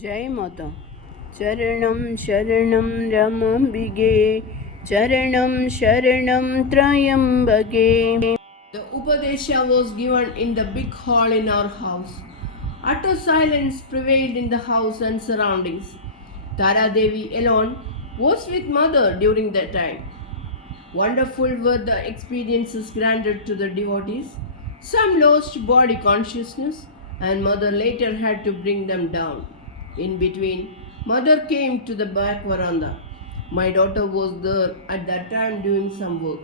जय माता। चरणं शरणं रमाम्बिगे, चरणं शरणं त्रयम्बके. The Upadesha was given in the big hall in our house. Utter silence prevailed in the house and surroundings. Tara Devi alone was with mother during that time. Wonderful were the experiences granted to the devotees. Some lost body consciousness, and mother later had to bring them down. In between, mother came to the back veranda. My daughter was there at that time doing some work.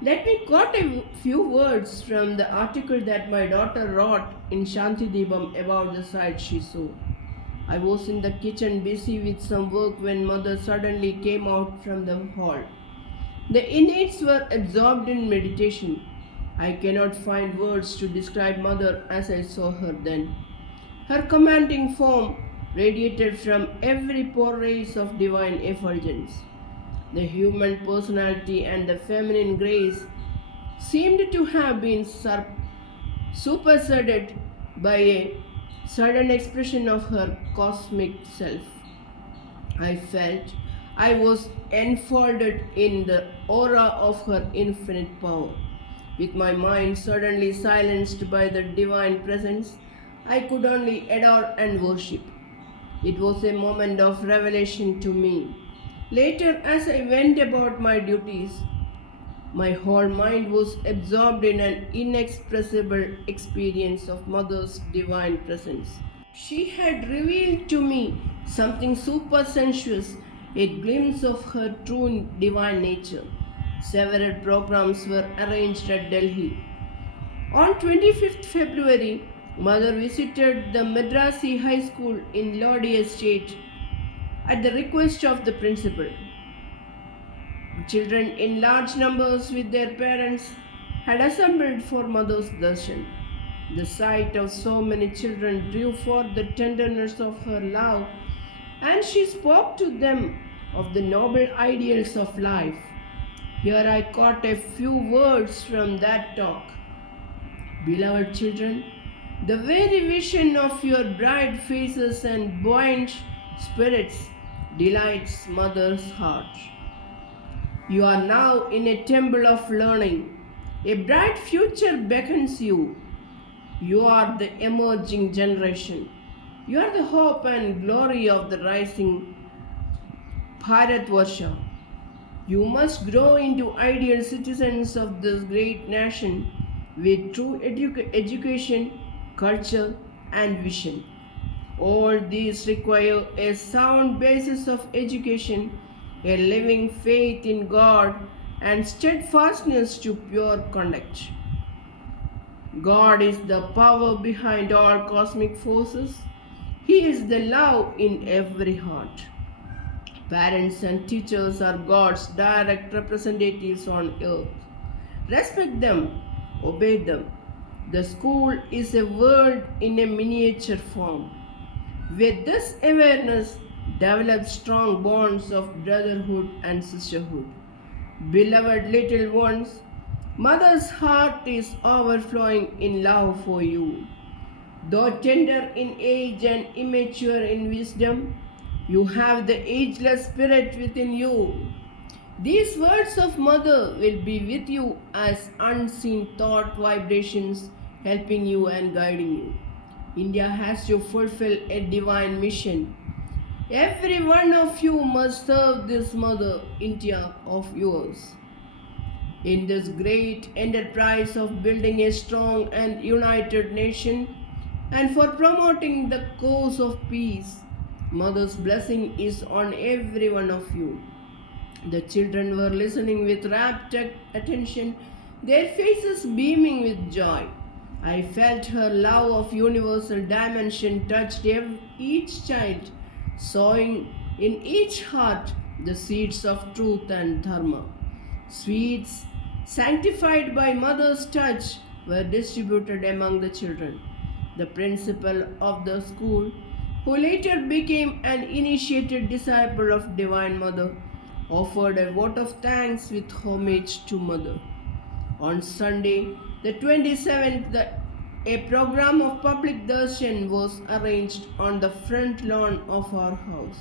Let me quote a few words from the article that my daughter wrote in Shanti Dibam about the sight she saw. I was in the kitchen busy with some work when mother suddenly came out from the hall. The inmates were absorbed in meditation. I cannot find words to describe mother as I saw her then. Her commanding form radiated from every pore rays of divine effulgence. The human personality and the feminine grace seemed to have been superseded by a sudden expression of her cosmic self. I felt I was enfolded in the aura of her infinite power. With my mind suddenly silenced by the divine presence, I could only adore and worship. It was a moment of revelation to me. Later, as I went about my duties, my whole mind was absorbed in an inexpressible experience of Mother's divine presence. She had revealed to me something super sensuous, a glimpse of her true divine nature. Several programs were arranged at Delhi. On 25th February, Mother visited the Madrasi High School in Lodi Estate at the request of the principal. Children in large numbers with their parents had assembled for Mother's darshan. The sight of so many children drew forth the tenderness of her love, and she spoke to them of the noble ideals of life. Here I caught a few words from that talk. Beloved children, the very vision of your bright faces and buoyant spirits delights Mother's heart. You are now in a temple of learning. A bright future beckons you. You are the emerging generation. You are the hope and glory of the rising Bharatvarsha. You must grow into ideal citizens of this great nation with true education, culture, and vision. All these require a sound basis of education, a living faith in God, and steadfastness to pure conduct. God is the power behind all cosmic forces. He is the love in every heart. Parents and teachers are God's direct representatives on earth. Respect them, obey them. The school is a world in a miniature form. With this awareness, develop strong bonds of brotherhood and sisterhood. Beloved little ones, Mother's heart is overflowing in love for you. Though tender in age and immature in wisdom, you have the ageless spirit within you. These words of Mother will be with you as unseen thought vibrations, helping you and guiding you. India has to fulfill a divine mission. Every one of you must serve this Mother India of yours. In this great enterprise of building a strong and united nation and for promoting the cause of peace, Mother's blessing is on every one of you. The children were listening with rapt attention, their faces beaming with joy. I felt her love of universal dimension touched each child, sowing in each heart the seeds of truth and dharma. Sweets, sanctified by Mother's touch, were distributed among the children. The principal of the school, who later became an initiated disciple of Divine Mother, offered a vote of thanks with homage to Mother. On Sunday, the 27th A program of public darshan was arranged on the front lawn of our house.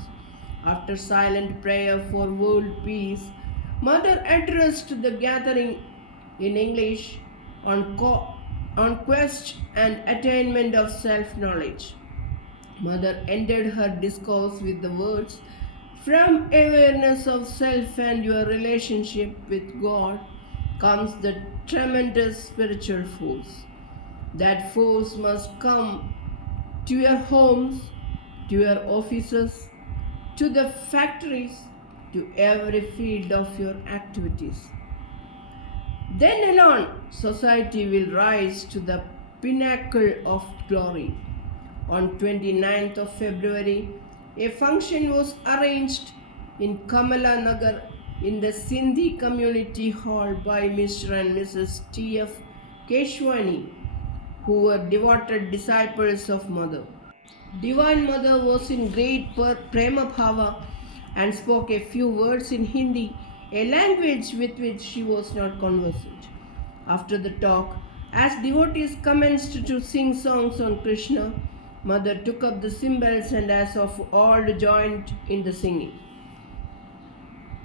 After silent prayer for world peace, Mother addressed the gathering in English on quest and attainment of self-knowledge. Mother ended her discourse with the words, "From awareness of self and your relationship with God comes the tremendous spiritual force. That force must come to your homes, to your offices, to the factories, to every field of your activities. Then alone society will rise to the pinnacle of glory." On 29th of February, a function was arranged in Kamala Nagar in the Sindhi Community Hall by Mr. and Mrs. T.N.K who were devoted disciples of Mother. Divine Mother was in great prema bhava and spoke a few words in Hindi, a language with which she was not conversant. After the talk, as devotees commenced to sing songs on Krishna, Mother took up the cymbals and as of all joined in the singing.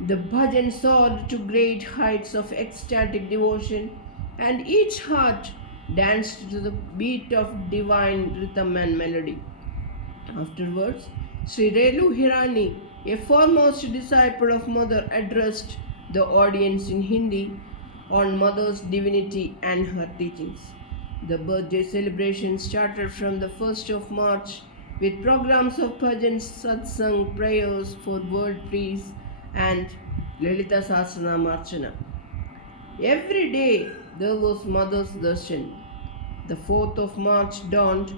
The bhajan soared to great heights of ecstatic devotion, and each heart danced to the beat of divine rhythm and melody. Afterwards, Sree Hirani, a foremost disciple of Mother, addressed the audience in Hindi on Mother's divinity and her teachings. The birthday celebration started from the 1st of March with programs of bhajans, satsang, prayers for world peace, and Lalita Sasana Marchana. Every day there was Mother's darshan. The 4th of March dawned,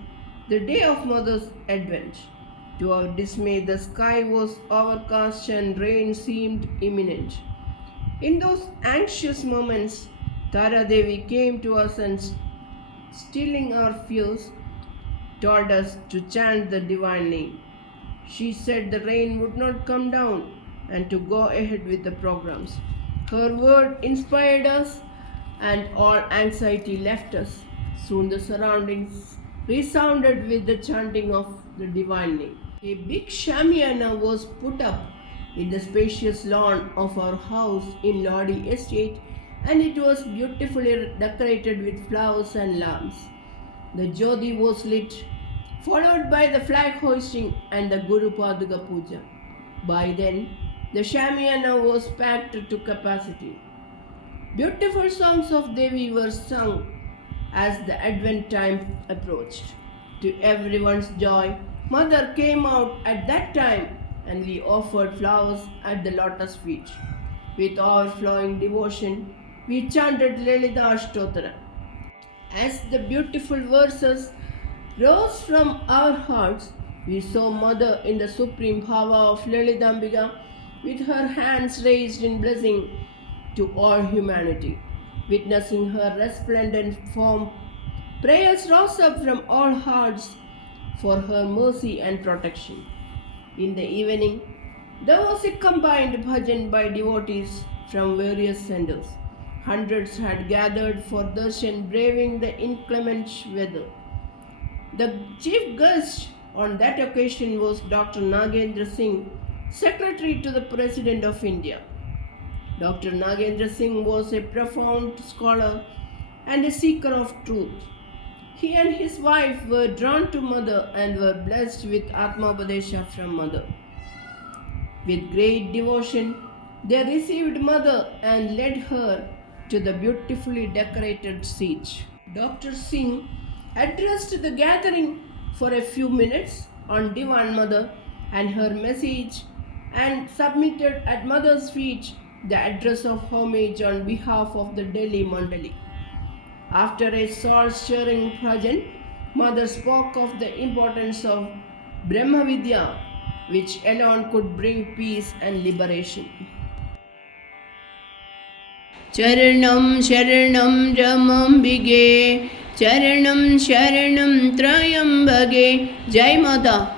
the day of Mother's advent. To our dismay, the sky was overcast and rain seemed imminent. In those anxious moments, Tara Devi came to us and, stilling our fears, told us to chant the divine name. She said the rain would not come down and to go ahead with the programs. Her word inspired us and all anxiety left us. Soon the surroundings resounded with the chanting of the divine name. A big shamiana was put up in the spacious lawn of our house in Lodi Estate, and it was beautifully decorated with flowers and lamps. The Jyoti was lit, followed by the flag hoisting and the Guru Paduka Puja. By then, the shamiana was packed to capacity. Beautiful songs of Devi were sung as the Advent time approached. To everyone's joy, Mother came out at that time and we offered flowers at the lotus feet. With overflowing devotion, we chanted Lalita Ashtottara. As the beautiful verses rose from our hearts, we saw Mother in the supreme bhava of Lalitambika with her hands raised in blessing to all humanity. Witnessing her resplendent form, prayers rose up from all hearts for her mercy and protection. In the evening, there was a combined bhajan by devotees from various centers. Hundreds had gathered for darshan, braving the inclement weather. The chief guest on that occasion was Dr. Nagendra Singh, Secretary to the President of India. Dr. Nagendra Singh was a profound scholar and a seeker of truth. He and his wife were drawn to Mother and were blessed with Atmapadesha from Mother. With great devotion, they received Mother and led her to the beautifully decorated seat. Dr. Singh addressed the gathering for a few minutes on Divine Mother and her message and submitted at Mother's feet the address of homage on behalf of the Delhi Mandali. After a soul-stirring bhajan, Mother spoke of the importance of Brahma Vidya, which alone could bring peace and liberation. Charanam Sharanam Ramambige, Charanam Sharanam Trayambage. Jai Mata.